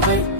会。